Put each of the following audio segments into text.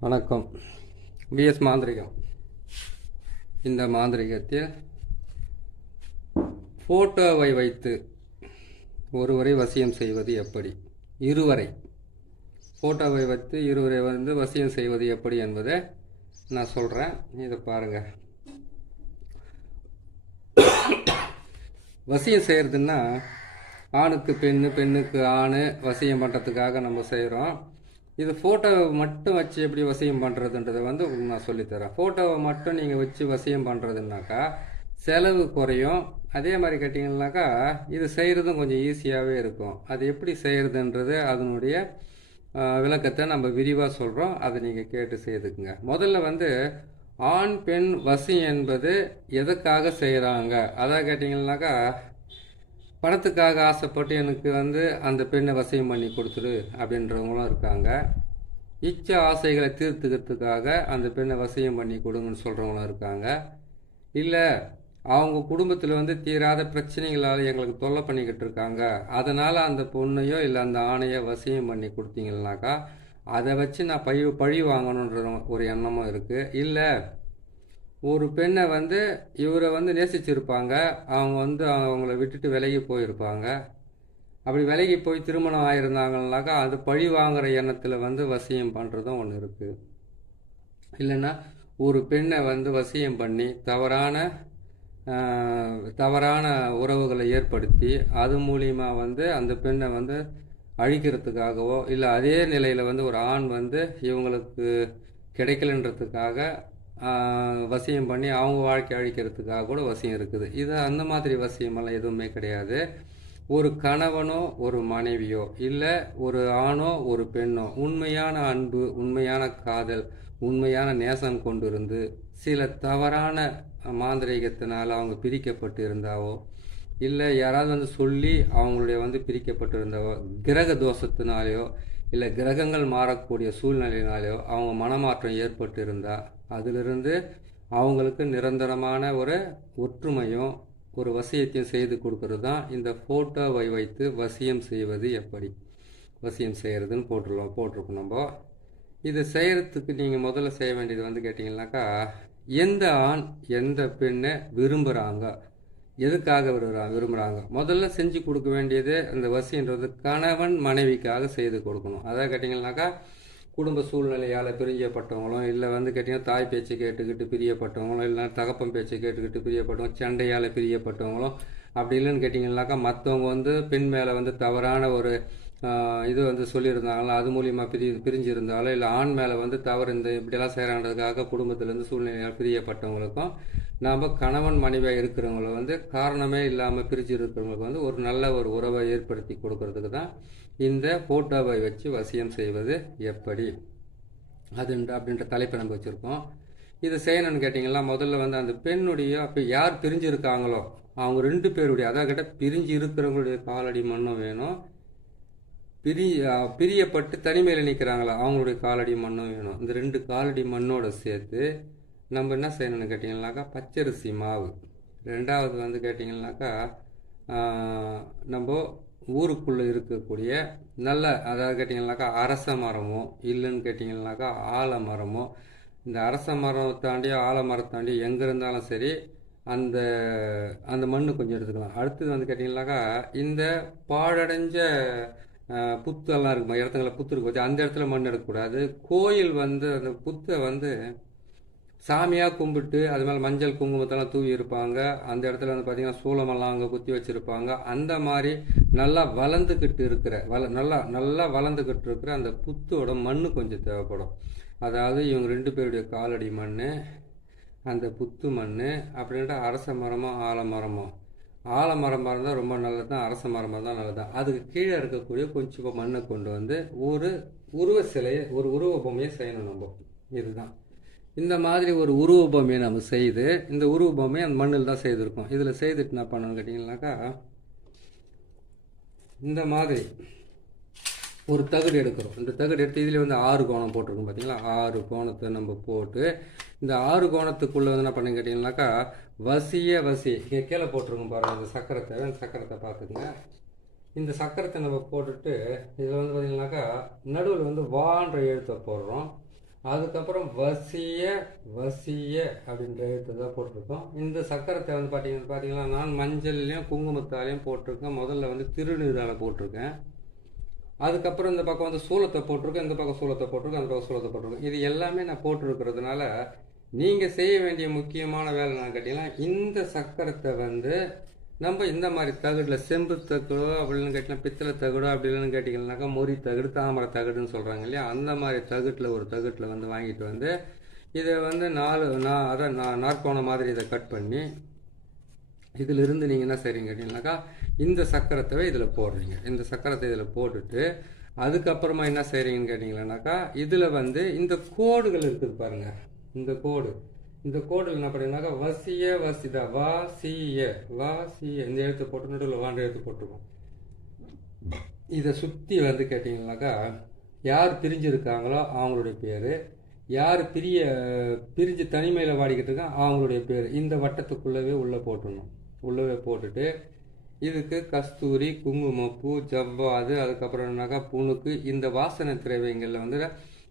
வணக்கம். பிஎஸ் மாந்திரிகம். இந்த மாந்திரிகத்தில் ஃபோட்டோவை வைத்து ஒருவரை வசியம் செய்வது எப்படி? இருவரை. ஃபோட்டோவை வைத்து இருவரை வந்து வசியம் செய்வது எப்படி என்பதை நான் சொல்கிறேன் இதை பாருங்கள் வசியம் செய்கிறதுன்னா ஆணுக்கு பெண்ணு பெண்ணுக்கு ஆண் வசியம் பண்ணுறதுக்காக நம்ம செய்கிறோம் இது ஃபோட்டோவை மட்டும் வச்சு எப்படி வசியம் பண்ணுறதுன்றதை வந்து உங்களுக்கு நான் சொல்லித்தரேன். ஃபோட்டோவை மட்டும் நீங்கள் வச்சு வசியம் பண்ணுறதுனாக்கா செலவு குறையும். அதே மாதிரி கேட்டிங்கனாக்கா இது செய்கிறதும் கொஞ்சம் ஈஸியாகவே இருக்கும். அது எப்படி செய்கிறதுன்றது அதனுடைய விளக்கத்தை நம்ம விரிவாக சொல்கிறோம் அதை நீங்கள் கேட்டு செய்துக்குங்க. முதல்ல வந்து ஆண் பெண் வசியம் என்பது எதுக்காக செய்கிறாங்க அதான் கேட்டிங்கன்னாக்கா பணத்துக்காக ஆசைப்பட்டு எனக்கு வந்து அந்த பெண்ணை வசியம் பண்ணி கொடுத்துரு அப்படின்றவங்களும் இருக்காங்க. இச்ச ஆசைகளை தீர்த்துக்கிறதுக்காக அந்த பெண்ணை வசியம் பண்ணி கொடுங்கன்னு சொல்கிறவங்களும் இருக்காங்க. இல்லை அவங்க குடும்பத்தில் வந்து தீராத பிரச்சனைகளால் எங்களுக்கு தொல்லை பண்ணிக்கிட்டு இருக்காங்க. அதனால் அந்த பொண்ணையோ இல்லை அந்த ஆணையோ வசியம் பண்ணி கொடுத்தீங்கன்னாக்கா அதை வச்சு நான் பழி பழி வாங்கணுன்ற ஒரு எண்ணமும் இருக்குது இல்லை ஒரு பெண்ணை வந்து இவரை வந்து நேசிச்சிருப்பாங்க. அவங்க வந்து அவங்கள விட்டுட்டு விலகி போயிருப்பாங்க. அப்படி விலகி போய் திருமணம் ஆயிருந்தாங்கனாக்கா அது பழி வாங்குற எண்ணத்தில் வந்து வசியம் பண்ணுறதும் ஒன்று இருக்குது இல்லைன்னா ஒரு பெண்ணை வந்து வசியம் பண்ணி தவறான தவறான உறவுகளை ஏற்படுத்தி அது மூலியமாக வந்து அந்த பெண்ணை வந்து அழிக்கிறதுக்காகவோ இல்லை அதே நிலையில் வந்து ஒரு ஆண் வந்து இவங்களுக்கு கிடைக்கலன்றதுக்காக வசியம் பண்ணி அவங்க வாழ்க்கை அழிக்கிறதுக்காக கூட வசியம் இருக்குது. இது அந்த மாதிரி வசியமெல்லாம் எதுவுமே கிடையாது. ஒரு கணவனோ ஒரு மனைவியோ இல்லை ஒரு ஆணோ ஒரு பெண்ணோ உண்மையான அன்பு உண்மையான காதல் உண்மையான நேசம் கொண்டிருந்து சில தவறான மாந்திரீகத்தினால் அவங்க பிரிக்கப்பட்டு இருந்தாவோ இல்லை யாராவது வந்து சொல்லி அவங்களுடைய வந்து பிரிக்கப்பட்டு இருந்தாவோ கிரக தோஷத்தினாலேயோ இல்லை கிரகங்கள் மாறக்கூடிய சூழ்நிலையினாலேயோ அவங்க மனமாற்றம் ஏற்பட்டு இருந்தால் அதிலிருந்து அவங்களுக்கு நிரந்தரமான ஒரு ஒற்றுமையும் ஒரு வசியத்தையும் செய்து கொடுக்கறது தான் இந்த ஃபோட்டோவை வைத்து வசியம் செய்வது எப்படி? வசியம் செய்கிறதுன்னு போட்டுருவோம் போட்டிருக்கோம் நம்ம. இது செய்கிறதுக்கு நீங்கள் முதல்ல செய்ய வேண்டியது வந்து கேட்டிங்கனாக்கா எந்த ஆண் எந்த பெண்ணை விரும்புகிறாங்க எதுக்காக விரும்புகிறாங்க விரும்புகிறாங்க முதல்ல செஞ்சு கொடுக்க வேண்டியது அந்த வசின்றது கணவன் மனைவிக்காக செய்து கொடுக்கணும். அதாவது கேட்டிங்கன்னாக்கா குடும்ப சூழ்நிலையால் பிரியப்பட்டவங்களும் இல்லை வந்து கேட்டிங்கன்னா தாய் பேச்சு கேட்டுக்கிட்டு பிரியப்பட்டவங்களும் இல்லை தகப்பன் பேச்சு கேட்டுக்கிட்டு பிரியப்பட்டவங்க சண்டையால் பிரியப்பட்டவங்களும் அப்படி இல்லைன்னு கேட்டிங்கனாக்கா மற்றவங்க வந்து பெண் மேலே வந்து தவறான ஒரு இது வந்து சொல்லியிருந்தாங்களா? அது மூலியமா பிரி பிரிஞ்சிருந்தாலும் இல்லை ஆண் மேலே வந்து தவறு இந்த இப்படியெல்லாம் செய்கிறான்றதுக்காக குடும்பத்திலேருந்து சூழ்நிலையால் பிரியப்பட்டவங்களுக்கும் நாம் கணவன் மனைவியாக இருக்கிறவங்கள வந்து காரணமே இல்லாமல் பிரிஞ்சு இருக்கிறவங்களுக்கு வந்து ஒரு நல்ல ஒரு உறவை ஏற்படுத்தி கொடுக்கறதுக்கு தான் இந்த ஃபோட்டோவை வச்சு வசியம் செய்வது எப்படி? அதுன்ற அப்படின்ற தலைப்பை நம்ம வச்சுருக்கோம். இது செய்யணும்னு கேட்டிங்கன்னா முதல்ல வந்து அந்த பெண்ணுடைய இப்போ யார் பிரிஞ்சு இருக்காங்களோ அவங்க ரெண்டு பேருடைய அதாவது கிட்ட பிரிஞ்சு இருக்கிறவங்களுடைய காலடி மண்ணும் வேணும். பிரிய பிரியப்பட்டு தனிமையில் நிற்கிறாங்களா அவங்களுடைய காலடி மண்ணும் வேணும். இந்த ரெண்டு காலடி மண்ணோட சேர்த்து நம்ம என்ன செய்யணும்னு கேட்டிங்கனாக்கா பச்சரிசி மாவு. ரெண்டாவது வந்து கேட்டிங்கனாக்கா நம்ம ஊருக்குள்ளே இருக்கக்கூடிய நல்ல அதாவது கேட்டிங்கனாக்கா அரச மரமோ இல்லைன்னு கேட்டிங்கனாக்கா ஆலமரமோ இந்த அரச மரம் தாண்டி ஆலமரம் தாண்டி எங்கே இருந்தாலும் சரி அந்த அந்த மண்ணு கொஞ்சம் எடுத்துக்கலாம். அடுத்தது வந்து கேட்டிங்கனாக்கா இந்த பாழடைஞ்ச புத்தெல்லாம் இருக்கும்? இடத்துல புத்து இருக்கும் வச்சு அந்த இடத்துல மண் எடுக்கக்கூடாது. கோயில் வந்து அந்த புத்தை வந்து சாமியாக கும்பிட்டு அது மேலே மஞ்சள் குங்குமத்தெல்லாம் தூவி இருப்பாங்க. அந்த இடத்துல வந்து பார்த்தீங்கன்னா சூளமெல்லாம் அங்கே குத்தி வச்சுருப்பாங்க. அந்த மாதிரி நல்லா வளர்ந்துக்கிட்டு இருக்கிற வள நல்லா நல்லா வளர்ந்துக்கிட்டு இருக்கிற அந்த புத்தோட மண் கொஞ்சம் தேவைப்படும். அதாவது இவங்க ரெண்டு பேருடைய காலடி மண் அந்த புத்து மண் அப்படின்ட்டு அரச மரமோ ஆலமரமோ? ஆலமரமாக இருந்தால் ரொம்ப நல்லது தான் அரச மரமாக இருந்தால் நல்லது தான் அதுக்கு கீழே இருக்கக்கூடிய கொஞ்சம் மண்ணை கொண்டு வந்து ஒரு உருவ சிலையை ஒரு உருவ பொம்மையை செய்யணும் நம்ம. இதுதான். இந்த மாதிரி ஒரு உருவ பொம்மையை நம்ம செய்து இந்த உருவ பொம்மையை அந்த மண்ணில் தான் செய்திருக்கோம். இதில் செய்துட்டு என்ன பண்ணணும்னு கேட்டிங்கனாக்கா இந்த மாதிரி ஒரு தகடு எடுக்கிறோம். இந்த தகடு எடுத்து இதில் வந்து ஆறு கோணம் போட்டிருக்கோம் பார்த்தீங்களா ஆறு கோணத்தை நம்ம போட்டு இந்த ஆறு கோணத்துக்குள்ளே வந்து என்ன பண்ணுங்க கேட்டிங்கனாக்கா வசிய வசி. இங்கே கீழே போட்டிருக்கோம் பாருங்கள் இந்த சக்கரத்தை. அந்த சக்கரத்தை பார்த்துக்குங்க. இந்த சக்கரத்தை நம்ம போட்டுட்டு இதில் வந்து பார்த்திங்கனாக்கா நடுவில் வந்து வான்ற எழுத்தை போடுறோம். அதுக்கப்புறம் வசிய வசிய அப்படின்ற எழுத்து தான் போட்டிருக்கோம். இந்த சக்கரத்தை வந்து பார்த்தீங்கன்னா பார்த்திங்கன்னா நான் மஞ்சள்லையும் குங்குமத்தாலையும் போட்டிருக்கேன். முதல்ல வந்து திருநீரால் போட்டிருக்கேன். அதுக்கப்புறம் இந்த பக்கம் வந்து சூளத்தை போட்டிருக்கேன். இந்த பக்கம் சூளத்தை போட்டிருக்கேன். அந்த பக்கம் சூளத்தை போட்டிருக்கேன். இது எல்லாமே நான் போட்டிருக்கிறதுனால நீங்கள் செய்ய வேண்டிய முக்கியமான வேலை நான் கேட்டீங்கன்னா இந்த சக்கரத்தை வந்து நம்ம இந்த மாதிரி தகுடில் செம்பு தகுடோ அப்படின்னு கேட்டிங்கன்னா பித்தளை தகடோ அப்படி இல்லைன்னு கேட்டிங்கன்னாக்கா மொறி தகுடு தாமரை தகடுன்னு சொல்கிறாங்க இல்லையா? அந்த மாதிரி தகுட்டில் ஒரு தகட்டில் வந்து வாங்கிட்டு வந்து இதை வந்து நாலு நான் அதான் நான் நாற்கோண மாதிரி இதை கட் பண்ணி இதிலிருந்து நீங்கள் என்ன செய்கிறீங்க கேட்டிங்கனாக்கா இந்த சக்கரத்தை இதில் போடுறீங்க. இந்த சக்கரத்தை இதில் போட்டுட்டு அதுக்கப்புறமா என்ன செய்கிறீங்கன்னு கேட்டிங்கன்னாக்கா இதில் வந்து இந்த கோடுகள் இருக்குது பாருங்கள் இந்த கோடு. இந்த கோடில் என்ன பண்ணீங்கன்னாக்கா வசிய வசிதா. வா சிய வா சிய இந்த எழுத்து போட்டு நடுவில் வாண்ட எழுத்து போட்டுருவோம். இதை சுற்றி வந்து கேட்டிங்கனாக்கா யார் பிரிஞ்சிருக்காங்களோ அவங்களுடைய பேர். யார் பிரிய பிரிஞ்சு தனிமையில் வாடிக்கிட்டு இருக்கா அவங்களுடைய பேர். இந்த வட்டத்துக்குள்ளவே உள்ளே போட்டுடணும். உள்ளவே போட்டுட்டு இதுக்கு கஸ்தூரி குங்குமப்பூ ஜவ்வாது அதுக்கப்புறம் என்னக்கா புணுக்கு இந்த வாசனை திரவியங்களில் வந்து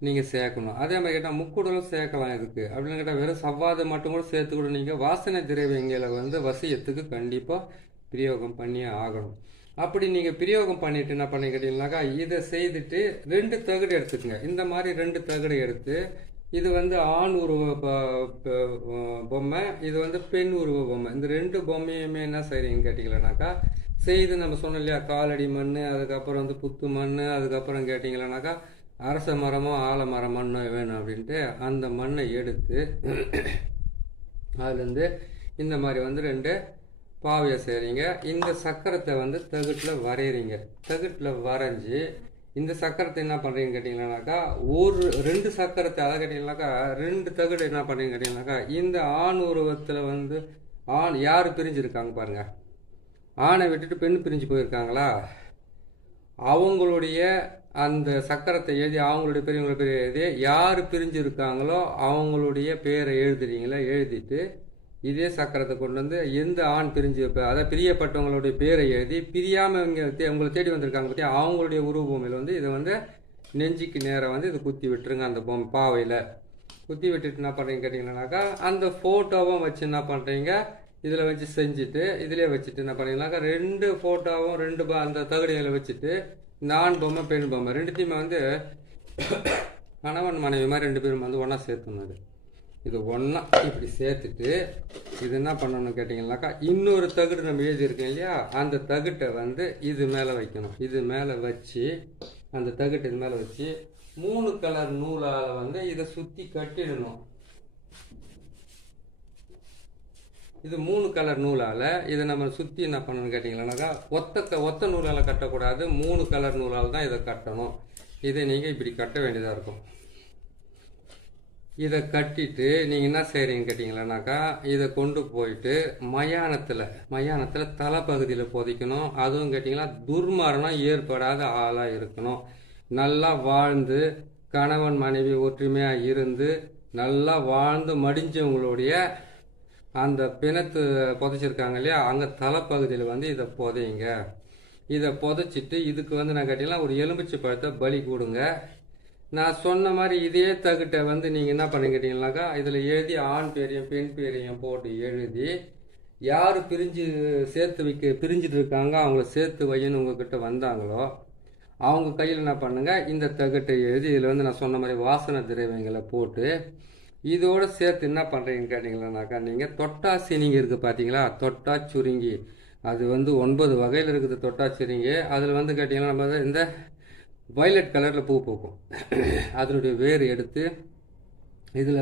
நீங்கள் சேர்க்கணும். அதே மாதிரி கேட்டால் முக்கூடலும் சேர்க்கலாம் இதுக்கு அப்படின்னு கேட்டால் வெறும் சவ்வாது மட்டும் கூட சேர்த்து கூட நீங்கள் வாசனை திரவியங்களை வந்து வசியத்துக்கு கண்டிப்பாக பிரயோகம் பண்ணியே ஆகணும். அப்படி நீங்கள் பிரயோகம் பண்ணிட்டு என்ன பண்ணிக்கிட்டீங்கனாக்கா இதை செய்துட்டு ரெண்டு தகடு எடுத்துக்கோங்க. இந்த மாதிரி ரெண்டு தகடு எடுத்து இது வந்து ஆண் உருவ ப- பொம்மை இது வந்து பெண் உருவ பொம்மை. இந்த ரெண்டு பொம்மையுமே என்ன செய்கிறீங்கன்னு கேட்டிங்களானாக்கா செய்து நம்ம சொன்னோம் இல்லையா காலடி மண் அதுக்கப்புறம் வந்து புத்து மண் அதுக்கப்புறம் கேட்டிங்களானாக்கா அரச மரமோ ஆலமரம் மண்ணோ வேணும் அப்படின்ட்டு அந்த மண்ணை எடுத்து அதுலேருந்து இந்த மாதிரி வந்து ரெண்டு பாவியை செய்கிறீங்க இந்த சக்கரத்தை வந்து தகுட்டில் வரைகிறீங்க தகுட்டில் வரைஞ்சி இந்த சக்கரத்தை என்ன பண்ணுறீங்கன்னு கேட்டிங்கன்னாக்கா ஒரு ரெண்டு சக்கரத்தை அதை கேட்டிங்கனாக்கா ரெண்டு தகுடு என்ன பண்ணுறீங்கன்னு கேட்டிங்கனாக்கா இந்த ஆண் உருவத்தில் வந்து ஆண் யார் பிரிஞ்சிருக்காங்க பாருங்கள் ஆணை விட்டுட்டு பெண் பிரிஞ்சு போயிருக்காங்களா? அவங்களுடைய அந்த சக்கரத்தை எழுதி அவங்களுடைய பெரியவங்களுடைய பேர் எழுதி யார் பிரிஞ்சு இருக்காங்களோ அவங்களுடைய பேரை எழுதுறீங்களா? எழுதிட்டு இதே சக்கரத்தை கொண்டு வந்து எந்த ஆண் பிரிஞ்சு அதாவது பிரியப்பட்டவங்களுடைய பேரை எழுதி பிரியாமல் இவங்க உங்களை தேடி வந்திருக்காங்க பற்றி அவங்களுடைய உருவ பொம்மையில் வந்து இதை வந்து நெஞ்சுக்கு நேராக வந்து இதை குத்தி விட்டுருங்க அந்த பொம்மை பாவையில். குத்தி விட்டுட்டு என்ன பண்ணுறீங்க கேட்டிங்கன்னாக்கா அந்த ஃபோட்டோவும் வச்சு என்ன பண்ணுறீங்க இதில் வச்சு செஞ்சுட்டு இதிலே வச்சுட்டு என்ன பண்ணீங்கன்னாக்கா ரெண்டு ஃபோட்டோவும் ரெண்டு ப- அந்த தகடிகளை வச்சுட்டு நான் பொம்மை பெண் பொம்மை. ரெண்டுத்தையுமே வந்து கணவன் மனைவி மாதிரி ரெண்டு பேரும் வந்து ஒன்றா சேர்த்துணும் இது இது ஒன்றா இப்படி சேர்த்துட்டு இது என்ன பண்ணணும்னு கேட்டிங்கனாக்கா இன்னொரு தகுடு நம்ம எழுதியிருக்கோம் இல்லையா? அந்த தகுட்டை வந்து இது மேலே வைக்கணும். இது மேலே வச்சு அந்த தகுட்டு இது மேலே வச்சு மூணு கலர் நூலால் வந்து இதை சுற்றி கட்டிடணும். இது மூணு கலர் நூலால் இதை நம்ம சுற்றி என்ன பண்ணணும்னு கேட்டிங்கன்னாக்கா ஒத்த க- ஒத்த நூலால் கட்டக்கூடாது மூணு கலர் நூலால் தான் இதை கட்டணும். இதை நீங்கள் இப்படி கட்ட வேண்டியதாக இருக்கும். இதை கட்டிட்டு நீங்கள் என்ன செய்கிறீங்க கேட்டிங்களானாக்கா இதை கொண்டு போயிட்டு மயானத்தில் மயானத்தில் தலைப்பகுதியில் புதைக்கணும். அதுவும் கேட்டிங்கன்னா துர்மரணம் ஏற்படாத ஆளாக இருக்கணும். நல்லா வாழ்ந்து கணவன் மனைவி ஒற்றுமையாக இருந்து நல்லா வாழ்ந்து மடிஞ்சவங்களுடைய அந்த பிணத்து புதைச்சிருக்காங்க இல்லையா? அங்கே தலைப்பகுதியில் வந்து இதை புதையுங்க இதை புதைச்சிட்டு இதுக்கு வந்து நான் கேட்டிங்கன்னா ஒரு எலுமிச்சை பழத்தை பலி கொடுங்க. நான் சொன்ன மாதிரி இதே தகுட்டை வந்து நீங்கள் என்ன பண்ணி கேட்டிங்கனாக்கா இதில் எழுதி ஆண் பேரையும் பெண் பேரையும் போட்டு எழுதி யார் பிரிஞ்சு சேர்த்து வைக்க பிரிஞ்சுட்டு இருக்காங்க அவங்கள சேர்த்து வையன்னு உங்ககிட்ட வந்தாங்களோ அவங்க கையில் என்ன பண்ணுங்கள் இந்த தகட்டை எழுதி இதில் வந்து நான் சொன்ன மாதிரி வாசனை திரவியங்களை போட்டு இதோடு சேர்த்து என்ன பண்ணுறீங்கன்னு கேட்டிங்களானாக்கா நீங்கள் தொட்டா சீனிங்க இருக்குது பார்த்தீங்களா தொட்டா சுருங்கி அது வந்து ஒன்பது வகையில் இருக்குது தொட்டா சுருங்கி அதில் வந்து கேட்டிங்கன்னா நம்ம இந்த வயலட் கலரில் பூ பூக்கும். அதனுடைய வேர் எடுத்து இதில்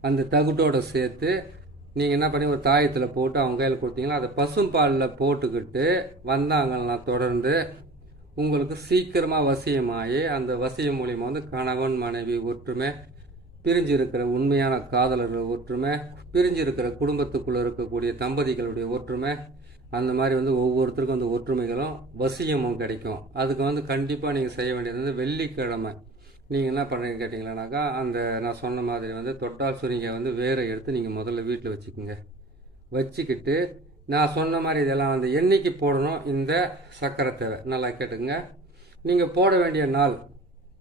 அந்த தகுட்டோட சேர்த்து நீங்கள் என்ன பண்ணி ஒரு தாயத்தில் போட்டு அவங்க கையில் கொடுத்தீங்கன்னா அதை பசும்பாலில் போட்டுக்கிட்டு வந்தாங்கன்னா தொடர்ந்து உங்களுக்கு சீக்கிரமாக வசியமாகி அந்த வசியம் மூலியமாக வந்து கணவன் மனைவி ஒற்றுமை பிரிஞ்சு இருக்கிற உண்மையான காதலர்கள் ஒற்றுமை பிரிஞ்சு இருக்கிற குடும்பத்துக்குள்ளே இருக்கக்கூடிய தம்பதிகளுடைய ஒற்றுமை அந்த மாதிரி வந்து ஒவ்வொருத்தருக்கும் அந்த ஒற்றுமைகளும் வசியமும் கிடைக்கும். அதுக்கு வந்து கண்டிப்பாக நீங்கள் செய்ய வேண்டியது வந்து வெள்ளிக்கிழமை. நீங்கள் என்ன பண்ணுறீங்க கேட்டிங்களானாக்கா அந்த நான் சொன்ன மாதிரி வந்து தொட்டால் சுரிங்கை வந்து வேரை எடுத்து நீங்கள் முதல்ல வீட்டில் வச்சுக்கோங்க. வச்சுக்கிட்டு நான் சொன்ன மாதிரி இதெல்லாம் வந்து என்னைக்கு போடணும் இந்த சக்கரை தேவை நல்லா கேட்டுங்க நீங்கள் போட வேண்டிய நாள்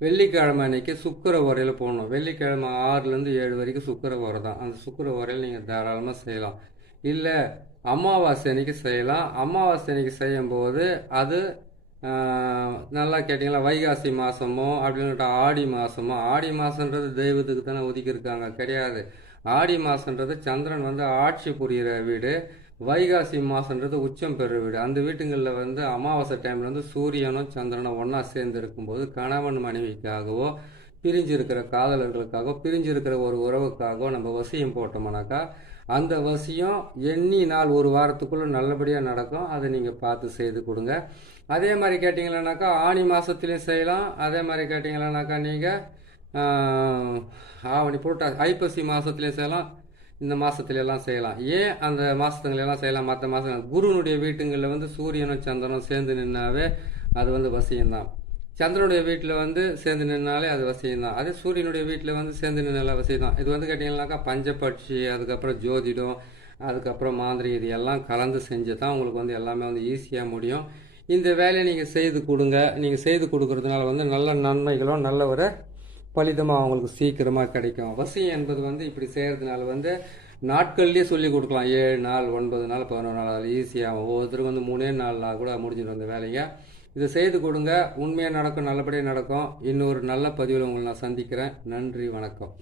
வெள்ளிக்கிழமை அன்னைக்கு சுக்கர உரையில் போடணும். வெள்ளிக்கிழமை ஆறுலேருந்து ஏழு வரைக்கும் சுக்கர உரை தான். அந்த சுக்கர உரையில் நீங்கள் தாராளமாக செய்யலாம். இல்லை அமாவாசை அன்னைக்கு செய்யலாம். அமாவாசை அன்னைக்கு செய்யும்போது அது நல்லா கேட்டிங்களா? வைகாசி மாதமோ அப்படின்னு ஆடி மாதமோ ஆடி மாதன்றது தெய்வத்துக்கு தானே ஒதுக்கியிருக்காங்க கிடையாது. ஆடி மாதன்றது சந்திரன் வந்து ஆட்சி புரிகிற வீடு. வைகாசி மாதன்றது உச்சம் பெறுற வீடு. அந்த வீட்டுங்களில் வந்து அமாவாசை டைமில் வந்து சூரியனும் சந்திரனும் ஒன்றா சேர்ந்து இருக்கும்போது கணவன் மனைவிக்காகவோ பிரிஞ்சிருக்கிற காதலர்களுக்காகவோ பிரிஞ்சிருக்கிற ஒரு உறவுக்காகவோ நம்ம வசியம் போட்டோம்னாக்கா அந்த வசியம் எண்ணி நாள் ஒரு வாரத்துக்குள்ளே நல்லபடியாக நடக்கும். அதை நீங்கள் பார்த்து செய்து கொடுங்க. அதே மாதிரி கேட்டிங்களேனாக்கா ஆணி மாதத்துலேயும் செய்யலாம். அதே மாதிரி கேட்டிங்களேனாக்கா நீங்கள் ஆவணி புரட்டா ஐப்பசி மாதத்துலேயும் செய்யலாம். இந்த மாதத்துல எல்லாம் செய்யலாம். ஏன் அந்த மாதத்துல எல்லாம் செய்யலாம்? மற்ற மாதம் குருனுடைய வீட்டுங்களில் வந்து சூரியனும் சந்திரனும் சேர்ந்து நின்னாவே அது வந்து வசியம்தான். சந்திரனுடைய வீட்டில் வந்து சேர்ந்து நின்னாலே அது வசியம்தான். அதே சூரியனுடைய வீட்டில் வந்து சேர்ந்து நின்னால வசியம் தான் இது வந்து கேட்டிங்கன்னாக்கா பஞ்சபட்சி அதுக்கப்புறம் ஜோதிடம் அதுக்கப்புறம் மாந்திரி இது எல்லாம் கலந்து செஞ்சு தான் உங்களுக்கு வந்து எல்லாமே வந்து ஈஸியாக முடியும். இந்த வேலையை நீங்கள் செய்து கொடுங்க. நீங்கள் செய்து கொடுக்கறதுனால வந்து நல்ல நன்மைகளும் நல்ல ஒரு பலிதமாக அவங்களுக்கு சீக்கிரமாக கிடைக்கும். வசியம் என்பது வந்து இப்படி செய்கிறதுனால வந்து நாட்கள்லேயே சொல்லி கொடுக்கலாம். ஏழு நாள் ஒன்பது நாள் பதினொரு நாள் அது ஈஸியாக ஒவ்வொருத்தருக்கும் வந்து மூணே நாளில் கூட முடிஞ்சிடும் அந்த வேலையை இதை செய்து கொடுங்க. உண்மையாக நடக்கும் நல்லபடியாக நடக்கும். இன்னொரு நல்ல பதிவில் உங்களை நான் சந்திக்கிறேன். நன்றி வணக்கம்.